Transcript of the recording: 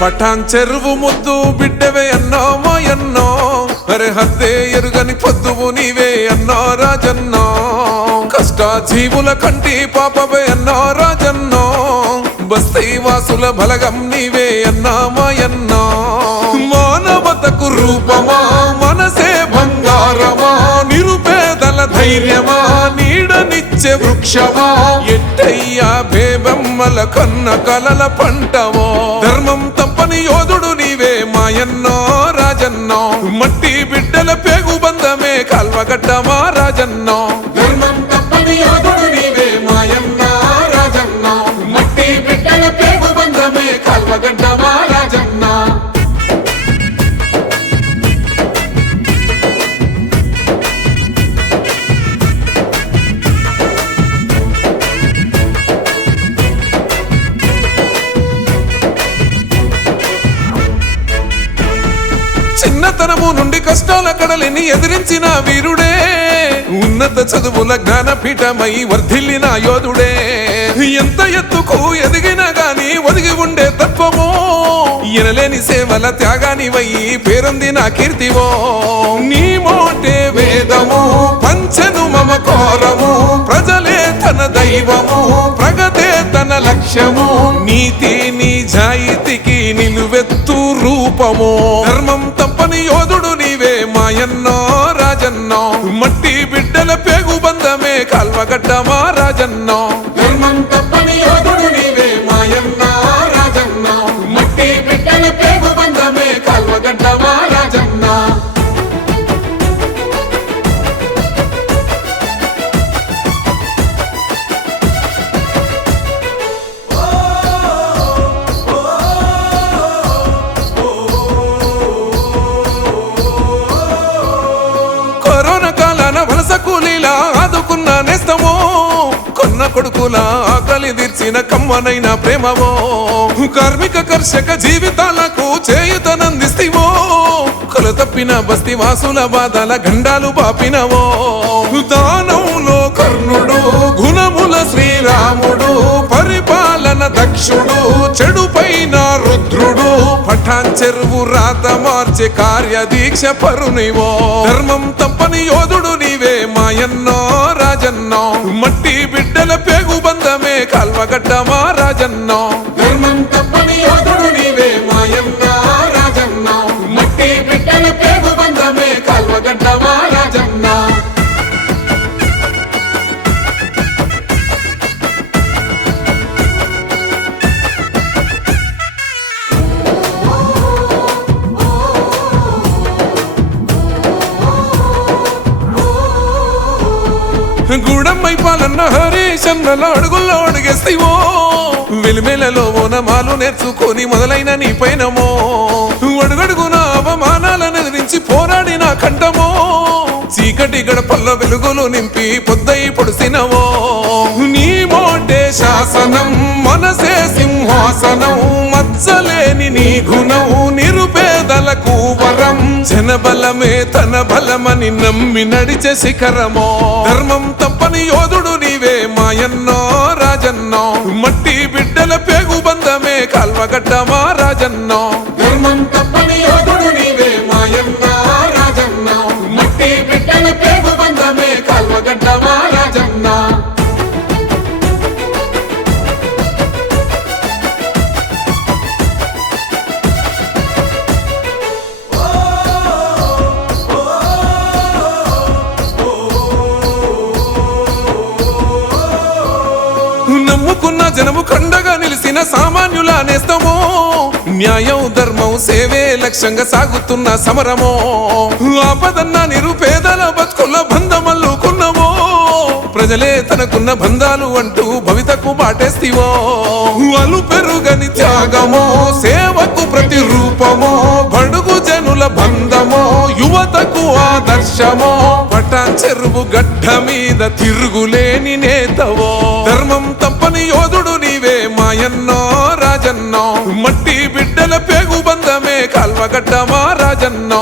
పఠాన్ చెరువు ముద్దు బిడ్డవే అన్నో మాయన్నో, అరే హద్దే ఎరుగని పొద్దువు నీవే అన్నో రాజన్నో. కష్ట జీవుల కంటి పాపవే అన్నో రాజన్నో, బస్తీ వాసుల బలగం నీవే అన్నా మాయన్నో. మానవతకు రూపమా మనసే బంగారమా, నిరుపేదల ధైర్యమా నీడనిచ్చే వృక్షమా, ఎట్టయ్యా బేబమ్మల కన్న కలల పంటవో. ధర్మం తప్పని యోధుడు నీవే మాయన్నో రాజన్నో, మట్టి బిడ్డల పేగు బంధమే కాల్వగడ్డమా రాజన్నో. ధర్మం తప్పని యోధుడు నీవే మాయన్నో రాజన్నో, మట్టి బిడ్డల పేగు బంధమే కాల్వగడ్డమా రాజన్నో. చిన్నతనము నుండి కష్టాల కడలిని ఎదిరించిన వీరుడే, ఉన్నత చదువుల జ్ఞానపీఠమై వర్ధిల్లిన యోధుడే. ఎంత ఎత్తుకు ఎదిగినా గాని ఒదిగి ఉండే తత్వమో, ఎనలేని సేవల త్యాగానివై పేరొందిన కీర్తివో. నీ మోటే వేదము పంచను మమకారము, ప్రజలే తన దైవము ప్రగతే తన లక్ష్యము, నీతి నిజాయితీకి నిలువెత్తు రూపము. ధర్మం తప్పని యోధుడు నీవే మాయన్నో రాజన్నో, మట్టి బిడ్డల పేగు బంధమే కాల్వగడ్డమా రాజన్నో. ధర్మం తప్పని యోధుడు నీవే మాయన్నో రాజన్నో, మట్టి బిడ్డల పేగు బంధమే కాల్వగడ్డమా రాజన్నో. వలస కూలీలా ఆదుకున్న నేస్తమో, కొన్న కొడుకుల ఆకలి తీర్చిన కమ్మనైన ప్రేమవో. కార్మిక కర్షక జీవితాలకు చేయుతనందిస్తివో, కొల తప్పిన బస్తీ వాసుల బాధల గండాలు బాపినవో. దానంలో కర్ణుడు గుణముల శ్రీరాముడు, పరిపాలన దక్షుడు చెడుపైన రుద్రుడు, పఠాన్ చెరువు రాత మార్చే కార్యదీక్ష పరునివో. ధర్మం తప్పని యోధుడు నీవే మాయన్నో రాజన్నో, మట్టి బిడ్డల పేగు బంధమే కాల్వగడ్డమా రాజన్నో. ధర్మం తప్పని యోధుడు నీవే మాయన్నో రాజన్నో, మట్టి బిడ్డల పేగు బంధమే కాల్వగడ్డమా రాజన్నో. గూడమ్మై పాలన్న హరీశన్నల అడుగుల్లో అడుగేస్తేవో, వెలిమెలలో ఓనమాలు నేర్చుకొని మొదలైన నీ పైనమో. అడుగడుగున అవమానాలను ఎదిరించి పోరాడిన కంఠమో, చీకటి గడపల్లో వెలుగులు నింపి పొద్దై పొడిసినవో. నీ మోటే శాసనం మనసే సింహాసనం, మచ్చలేని నీ గుణం నిరుపేదలకు వరం, జనబలమే తన బలమని నమ్మి నడిచే శిఖరమో. ధర్మం తప్పని యోధుడు నీవే మాయన్నో రాజన్నో, మట్టి బిడ్డల పేగు బంధమే కాల్వగడ్డమా రాజన్నో. ధర్మం తప్పని యోధుడు నీవే మాయన్నో రాజన్నో, మట్టి బిడ్డల పేగు బంధమే కాల్వగడ్డమా రాజన్నో. నమ్ముకున్న జనము కండగా నిలిసిన సామాన్యుల నేస్తమో, న్యాయం ధర్మం సేవే లక్ష్యంగా సాగుతున్న సమరమో. ఆపదన్న నిరుపేదల బతుకుల బంధమల్లుకున్నవో, ప్రజలే తనకున్న బంధాలు అంటూ భవితకు బాటేస్తివో. అలు పెరుగని త్యాగమో సేవకు ప్రతిరూపమో, బడుగు జనుల బంధమో యువతకు ఆదర్శమో. పఠాన్ చెరువు గడ్డ మీద తిరుగులేని నేతవో. ధర్మం తప్పని యోధుడు నీవే మాయన్నో రాజ రాజన్న మట్టి బిడ్డల పేగు బంధమే కాల్వగడ్డ మా రాజన్న